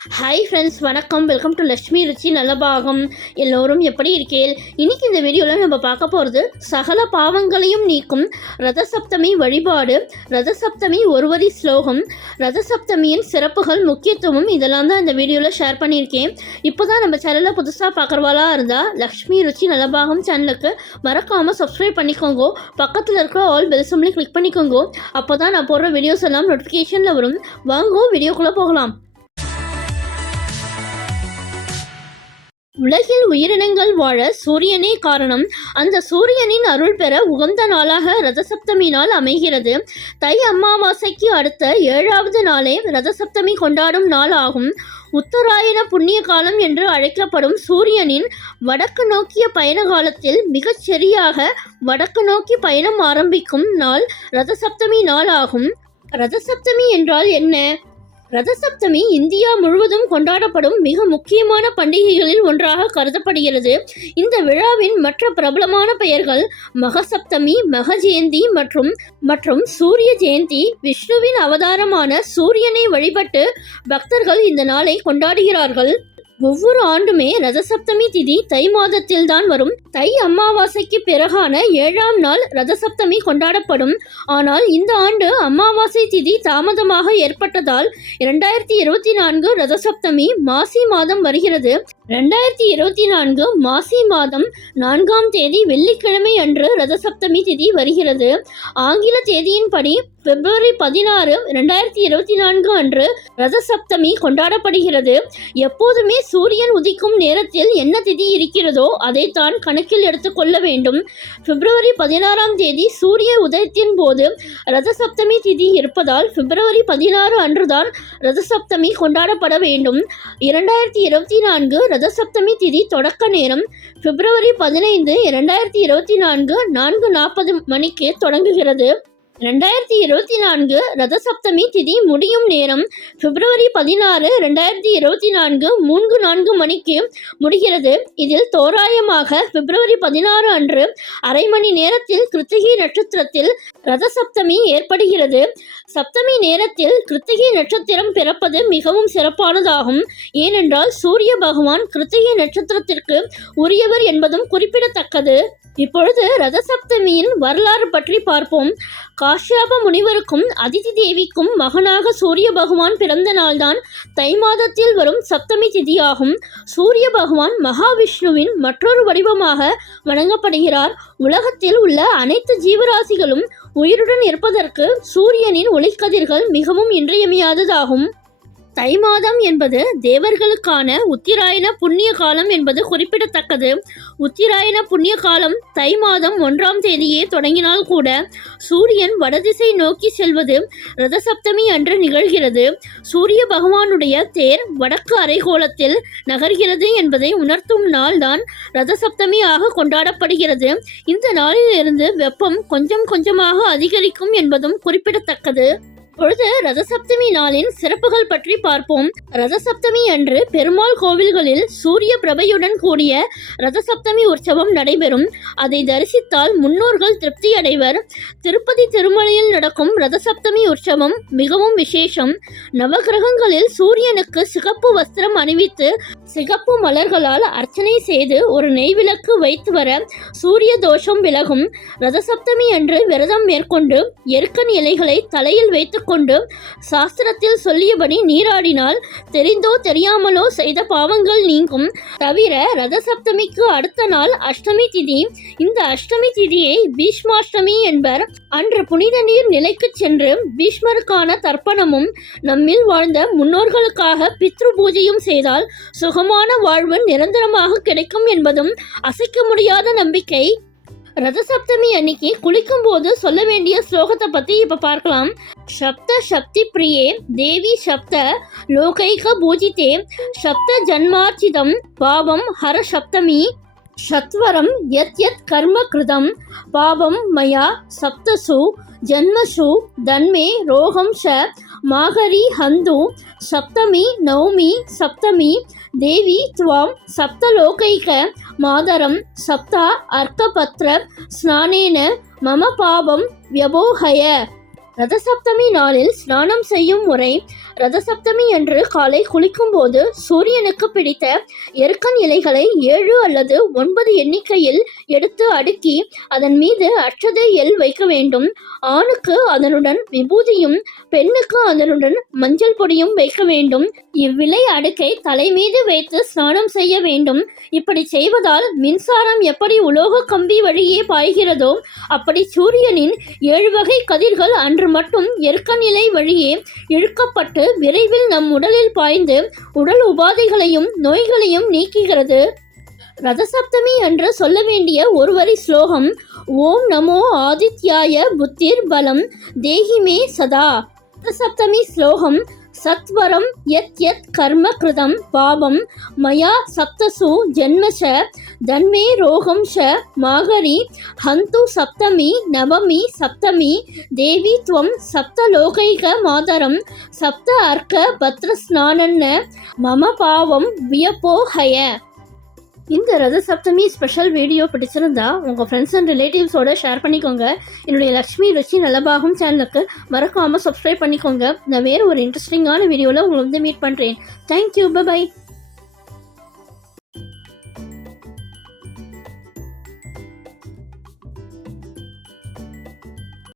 Hi friends, வணக்கம். Welcome to Lakshmi ருச்சி நலபாகம். எல்லோரும் எப்படி இருக்கேள்? இன்னைக்கு இந்த வீடியோவில் நம்ம பார்க்க போகிறது சகல பாவங்களையும் நீக்கும் ரதசப்தமி வழிபாடு, ரதசப்தமி ஒருவரி ஸ்லோகம், ரதசப்தமியின் சிறப்புகள், முக்கியத்துவம் இதெல்லாம் தான் இந்த வீடியோவில் ஷேர் பண்ணியிருக்கேன். இப்போ தான் நம்ம சேனலில் புதுசாக பார்க்குறவாளா இருந்தால் லக்ஷ்மி ருச்சி நலபாகம் சேனலுக்கு மறக்காமல் சப்ஸ்கிரைப் பண்ணிக்கோங்க. பக்கத்தில் இருக்கிற ஆல் பெல் சிம்பலை கிளிக் பண்ணிக்கோங்க. அப்போ தான் நான் போடுற வீடியோஸ் எல்லாம் நோட்டிஃபிகேஷனில் வரும். வாங்க வீடியோக்குள்ளே போகலாம். உலகில் உயிரினங்கள் வாழ சூரியனே காரணம். அந்த சூரியனின் அருள் பெற உகந்த நாளாக ரதசப்தமி நாள் அமைகிறது. தை அமாவாசைக்கு அடுத்த 7வது நாளே ரதசப்தமி கொண்டாடும் நாள் ஆகும். உத்தராயண புண்ணிய காலம் என்று அழைக்கப்படும் சூரியனின் வடக்கு நோக்கிய பயண காலத்தில் மிகச் சரியாக வடக்கு நோக்கி பயணம் ஆரம்பிக்கும் நாள் ரதசப்தமி நாள் ஆகும். ரதசப்தமி என்றால் என்ன? ரதசப்தமி இந்தியா முழுவதும் கொண்டாடப்படும் மிக முக்கியமான பண்டிகைகளில் ஒன்றாக கருதப்படுகிறது. இந்த விழாவின் மற்ற பிரபலமான பெயர்கள் மகசப்தமி, மக ஜெயந்தி மற்றும் சூரிய ஜெயந்தி. விஷ்ணுவின் அவதாரமான சூரியனை வழிபட்டு பக்தர்கள் இந்த நாளை கொண்டாடுகிறார்கள். ஒவ்வொரு ஆண்டுமே ரதசப்தமி திதி தை மாதத்தில் தான் வரும். தை அமாவாசைக்கு பிறகான 7ஆம் நாள் ரதசப்தமி கொண்டாடப்படும். ஆனால் இந்த ஆண்டு அமாவாசை திதி தாமதமாக ஏற்பட்டதால் 2024 ரதசப்தமி மாசி மாதம் வருகிறது. 2024 மாசி மாதம் 4ஆம் தேதி வெள்ளிக்கிழமை அன்று ரதசப்தமி திதி வருகிறது. ஆங்கில தேதியின்படி பிப்ரவரி 16, 2024 அன்று ரதசப்தமி கொண்டாடப்படுகிறது. எப்போதுமே சூரியன் உதிக்கும் நேரத்தில் என்ன திதி இருக்கிறதோ அதைத்தான் கணக்கில் எடுத்துக்கொள்ள வேண்டும். பிப்ரவரி 16ஆம் தேதி சூரிய உதயத்தின் போது ரதசப்தமி திதி இருப்பதால் பிப்ரவரி 16 அன்றுதான் ரதசப்தமி கொண்டாடப்பட வேண்டும். 2024 ரதசப்தமி திதி தொடக்க நேரம் பிப்ரவரி 15, 2024 4:40 மணிக்கு தொடங்குகிறது. 2024 ரதசப்தமி திதி முடியும் நேரம் பிப்ரவரி 16, 2024 3:04 மணிக்கு முடிகிறது. இதில் தோராயமாக பிப்ரவரி 16 அன்று அரை மணி நேரத்தில் கிருத்திகை நட்சத்திரத்தில் ரதசப்தமி ஏற்படுகிறது. சப்தமி நேரத்தில் கிருத்திகை நட்சத்திரம் பிறப்பது மிகவும் சிறப்பானதாகும். ஏனென்றால் சூரிய பகவான் கிருத்திகை நட்சத்திரத்திற்கு உரியவர் என்பதும் குறிப்பிடத்தக்கது. இப்பொழுது ரதசப்தமியின் வரலாறு பற்றி பார்ப்போம். காஷ்யப முனிவருக்கும் அதிதி தேவிக்கும் மகனாக சூரிய பகவான் பிறந்த நாள்தான் தை மாதத்தில் வரும் சப்தமி திதியாகும். சூரிய பகவான் மகாவிஷ்ணுவின் மற்றொரு வடிவமாக வணங்கப்படுகிறார். உலகத்தில் உள்ள அனைத்து ஜீவராசிகளும் உயிருடன் இருப்பதற்கு சூரியனின் ஒளிக்கதிர்கள் மிகவும் இன்றியமையாததாகும். தை மாதம் என்பது தேவர்களுக்கான உத்திராயண புண்ணிய காலம் என்பது குறிப்பிடத்தக்கது. உத்திராயண புண்ணிய காலம் தை மாதம் 1ஆம் தேதியே தொடங்கினால் கூட சூரியன் வடதிசை நோக்கி செல்வது ரதசப்தமி அன்று நிகழ்கிறது. சூரிய பகவானுடைய தேர் வடக்கு அரைகோளத்தில் நகர்கிறது என்பதை உணர்த்தும் நாள்தான் ரதசப்தமியாக கொண்டாடப்படுகிறது. இந்த நாளிலிருந்து வெப்பம் கொஞ்சம் கொஞ்சமாக அதிகரிக்கும் என்பதும் குறிப்பிடத்தக்கது. இப்பொழுது ரதசப்தமி நாளின் சிறப்புகள் பற்றி பார்ப்போம். ரதசப்தமி அன்று பெருமாள் கோவில்களில் சூரிய பிரபையுடன் கூடிய ரதசப்தமி உற்சவம் நடைபெறும். அதை தரிசித்தால் முன்னோர்கள் திருப்தி அடைவர். திருப்பதி திருமலையில் நடக்கும் ரதசப்தமி உற்சவம் மிகவும் விசேஷம். நவகிரகங்களில் சூரியனுக்கு சிகப்பு வஸ்திரம் அணிவித்து சிகப்பு மலர்களால் அர்ச்சனை செய்து ஒரு நெய்விளக்கு வைத்து வர சூரிய தோஷம் விலகும். ரதசப்தமி அன்று விரதம் மேற்கொண்டு எருக்கன் இலைகளை தலையில் வைத்து கொண்டு சாஸ்திரத்தில் சொல்லியபடி நீராடினால் தெரிந்தோ தெரியாமலோ செய்த பாவங்கள் நீங்கும். தவிர ரதசப்தமிக்கு அடுத்த நாள் அஷ்டமி திதி. இந்த அஷ்டமி திதியை பீஷ்மாஷ்டமி என்பர். அன்று புனித நீர் நிலைக்கு சென்று பீஷ்மருக்கான தர்ப்பணமும் நம்மில் வாழ்ந்த முன்னோர்களுக்காக பித்ரு பூஜையும் செய்தால் சுகமான வாழ்வு நிரந்தரமாக கிடைக்கும் என்பதும் அசைக்க முடியாத நம்பிக்கை. ரதசப்தமி அன்னைக்கு குளிக்கும் போது சொல்ல வேண்டிய ஸ்லோகத்தை பத்தி இப்ப பார்க்கலாம். சப்த சக்தி பிரியே தேவி சப்த லோகைக பூஜிதே சப்த ஜன்மார்ச்சிதம் பாவம் ஹர சப்தமி சத்வரம் யத் யத் கர்ம கிருதம் பாவம் மயா சப்தசு ஜன்மசு தன்மே ரோகம் ஷ மாகரி ஹந்து சப்தமி நௌமி சப்தமி தேவி துவாம் சப்தலோகைக மாதரம் சப்தா அர்க்கபத்ர ஸ்நானேன மம பாவம் வியபோஹய. ரதசப்தமி நாளில் ஸ்நானம் செய்யும் முறை. ரதசப்தமி அன்று காலை குளிக்கும் போது சூரியனுக்கு பிடித்த எருக்கன் இலைகளை 7 அல்லது 9 எண்ணிக்கையில் எடுத்து அடுக்கி அதன் மீது அட்சதை எல் வைக்க வேண்டும். ஆணுக்கு அதனுடன் விபூதியும் பெண்ணுக்கு அதனுடன் மஞ்சள் பொடியும் வைக்க வேண்டும். இவ்விலை அடுக்கை தலை மீது வைத்து ஸ்நானம் செய்ய வேண்டும். இப்படி செய்வதால் மின்சாரம் எப்படி உலோக கம்பி வழியே பாய்கிறதோ அப்படி சூரியனின் 7 வகை கதிர்கள் அன்று மட்டும் எருக்கன் இலை வழியே இழுக்கப்பட்டு விரைவில் நம் உடலில் பாய்ந்து உடல் உபாதைகளையும் நோய்களையும் நீக்குகிறது. ரதசப்தமி அன்று சொல்ல வேண்டிய ஒரு வரி ஸ்லோகம்: ஓம் நமோ ஆதித்யாய புத்திர் பலம் தேஹிமே சதா. ரதசப்தமி ஸ்லோகம்: சத்வரம் யத் யத் கர்ம கிருதம் பாபம் மயா சப்தசு ஜென்மஷ தன்மே ரோகம் ஷ மாகரி ஹந்து சப்தமி நவமி சப்தமி தேவி துவம் சப்தலோகைக மாதரம் சப்த அர்க்க பத்ரஸ்நானன்ன மம பாவம் வியப்போஹய. இந்த ரதசப்தமி ஸ்பெஷல் வீடியோ பிடிச்சிருந்தா உங்கள் ஃப்ரெண்ட்ஸ் அண்ட் ரிலேட்டிவ்ஸோட ஷேர் பண்ணிக்கோங்க. என்னுடைய லக்ஷ்மி ருச்சி நலபாகம் சேனலுக்கு மறக்காமல் சப்ஸ்கிரைப் பண்ணிக்கோங்க. நான் வேறு ஒரு இன்ட்ரெஸ்டிங்கான வீடியோவில் உங்களை மீட் பண்ணுறேன். Thank you, by.